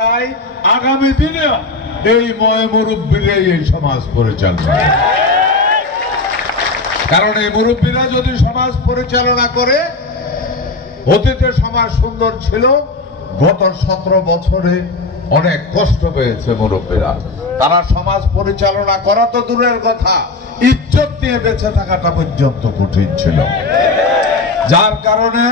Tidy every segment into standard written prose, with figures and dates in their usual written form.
চাই আগামী দিনে এই মুরব্বীরা এই সমাজ পরিচালনা, কারণ এই মুরব্বীরা যদি সমাজ পরিচালনা করে, অতীতে সমাজ সুন্দর ছিল, গত 17 বছরে অনেক কষ্ট পেয়েছে মুরব্বীরা। তারা সমাজ পরিচালনা করা তো দূরের কথা, ইজ্জত নিয়ে বেঁচে থাকাটা পর্যন্ত কঠিন ছিল, যার কারণে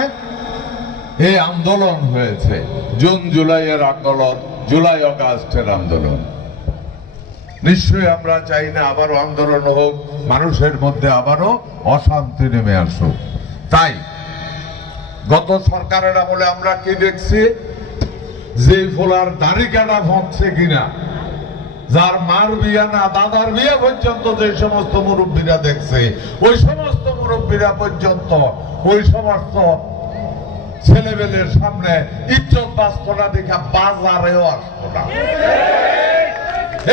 এই আন্দোলন হয়েছে। জুন জুলাইয়ের আন্দোলন, জুলাই আগস্টের আন্দোলন। নিশ্চয়ই আমরা চাই না আবারও আন্দোলন হোক, মানুষের মধ্যে আবারও অশান্তি নেমে আসুক। তাই গত সরকারের আমলে আমরা কি দেখছি, যে ফোলার দাড়ি কাটা ভাঙছে কিনা, যার মার বিয়া না দাদার বিয়া পর্যন্ত যে সমস্ত মুরব্বীরা দেখছে, ওই সমস্ত মুরব্বীরা পর্যন্ত ওই সমস্ত ছেলেবেলের সামনে ইজ্জত বাঁচত না দেখা বাজারেও আসতো না।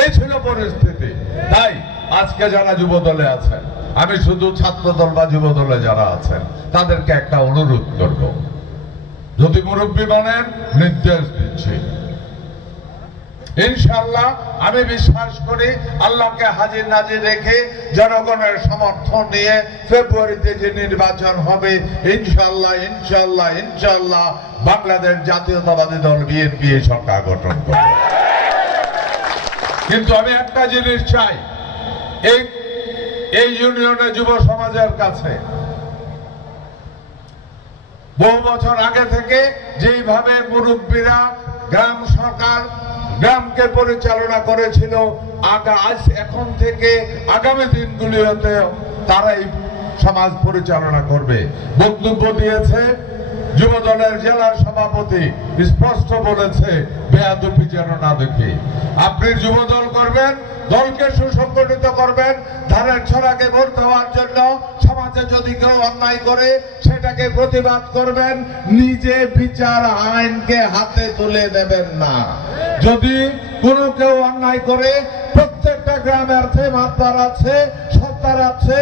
এই ছিল পরিস্থিতি। তাই আজকে যারা যুব দলে আছেন, আমি শুধু ছাত্র দল বা যুব দলে যারা আছেন তাদেরকে একটা অনুরোধ করব, যদি মুরব্বী মানেন নির্দেশ দিচ্ছি, ইনশাআল্লাহ আমি বিশ্বাস করি আল্লাহকে হাজির নাজির রেখে জনগণের সমর্থন নিয়ে ফেব্রুয়ারিতে যে নির্বাচন হবে, ইনশাআল্লাহ ইনশাআল্লাহ ইনশাআল্লাহ বাংলাদেশ জাতীয়তাবাদী দল বিএনপি সরকার গঠন করবে। কিন্তু আমি একটা জিনিস চাই, এই ইউনিয়নের যুব সমাজের কাছে, বহু বছর আগে থেকে যেইভাবে মুরব্বীরা গ্রাম সরকার গ্রামকে পরিচালনা করেছিল, আজ এখন থেকে আগামী দিনগুলিতে তারাই সমাজ পরিচালনা করবে। বক্তব্য দিয়েছে যুব দলের জেলার সভাপতি, স্পষ্ট বলেছে বেয়াদবি যেন না দেখি। আপনি যুব দল করবেন, দলকে সুসংগঠিত করবেন, ধানের ছড়াকে ভোট দেওয়ার জন্য সমাজে যদি কেউ অন্যায় করে সেটাকে প্রতিবাদ করবেন, নিজে বিচার আইনকে হাতে তুলে নেবেন না। যদি কোনো কেউ অন্যায় করে, প্রত্যেকটা গ্রামে আছে, মাতবার আছে, সর্দার আছে,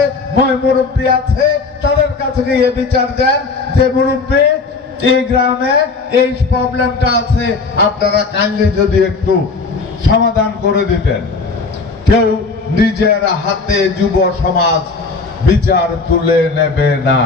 মুরব্বী আছে, তাদের কাছে গিয়ে বিচার দেন যে মুরব্বী এই গ্রামে এই প্রবলেমটা আছে, আপনারা কাইন্ডলি যদি একটু সমাধান করে দিতেন। কেউ নিজের হাতে যুব সমাজ বিচার তুলে নেবে না।